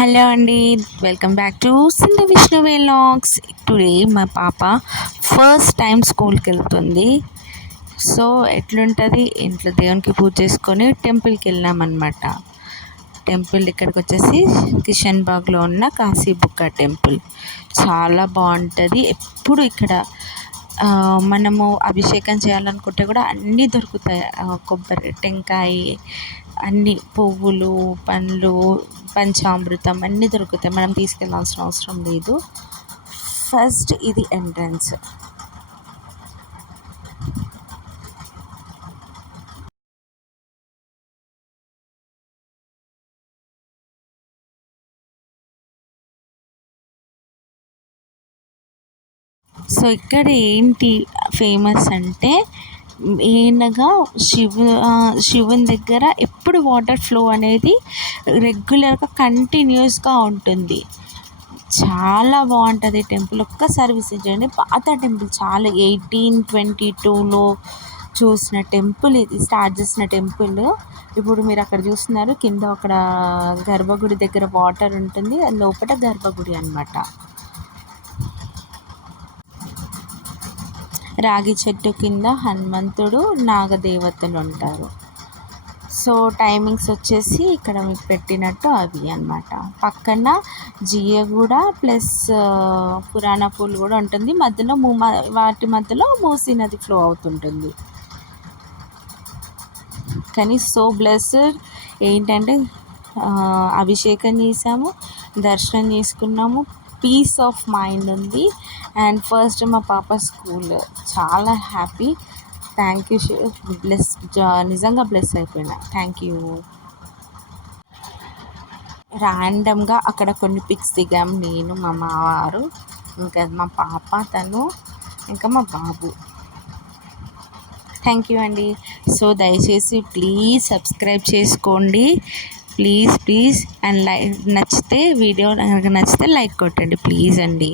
Hello అండి, welcome back to Sindhu Vishnu vlogs. Today మా పాప ఫస్ట్ టైం స్కూల్కి వెళ్తుంది. సో ఎట్లుంటుంది, ఇంట్లో దేవునికి పూజ చేసుకొని టెంపుల్కి వెళ్ళామన్నమాట. టెంపుల్ ఇక్కడికి వచ్చేసి కిషన్ బాగ్లో ఉన్న కాశీబుగ్గ టెంపుల్ చాలా బాగుంటుంది. ఎప్పుడు ఇక్కడ మనము అభిషేకం చేయాలనుకుంటే కూడా అన్నీ దొరుకుతాయి. కొబ్బరి టెంకాయ, అన్ని పువ్వులు, పండ్లు, పంచామృతం అన్నీ దొరుకుతాయి. మనం తీసుకెళ్ళాల్సిన అవసరం లేదు. ఫస్ట్ ఇది ఎంట్రన్స్. సో ఇక్కడ ఏంటి ఫేమస్ అంటే మెయిన్గా శివుని దగ్గర ఎప్పుడు వాటర్ ఫ్లో అనేది రెగ్యులర్గా కంటిన్యూస్గా ఉంటుంది. చాలా బాగుంటుంది టెంపుల్. ఒక్కసారి విజిట్ చేయండి. పాత టెంపుల్, చాలా 1822లో చూసిన టెంపుల్ ఇది. స్టార్ట్ చేసిన టెంపుల్ ఇప్పుడు మీరు అక్కడ చూస్తున్నారు. కింద అక్కడ గర్భగుడి దగ్గర వాటర్ ఉంటుంది, లోపల గర్భగుడి అన్నమాట. రాగి చెట్టు కింద హనుమంతుడు, నాగదేవతలు ఉంటారు. సో టైమింగ్స్ వచ్చేసి ఇక్కడ మీకు పెట్టినట్టు అవి అన్నమాట. పక్కన జియగూడ ప్లస్ పురాణ పూల్ కూడా ఉంటుంది. మధ్యలో వాటి మధ్యలో మూసీ నది ఫ్లో అవుతుంటుంది. కానీ సో బ్లెస్డ్ ఏంటంటే అభిషేకం చేసాము, దర్శనం చేసుకున్నాము, పీస్ ఆఫ్ మైండ్ ఉంది. అండ్ ఫస్ట్ మా పాప స్కూల్ చాలా హ్యాపీ. థ్యాంక్ యూ, బ్లెస్, నిజంగా బ్లెస్ అయిపోయినా. Thank you. ర్యాండమ్గా అక్కడ కొన్ని పిక్స్ దిగాం, నేను, మా మావారు, ఇంకా మా పాప, తను, ఇంకా మా బాబు. థ్యాంక్ యూ అండి. సో దయచేసి ప్లీజ్ సబ్స్క్రైబ్ చేసుకోండి, ప్లీజ్. అండ్ నచ్చితే వీడియో నచ్చితే లైక్ కొట్టండి ప్లీజ్ అండి.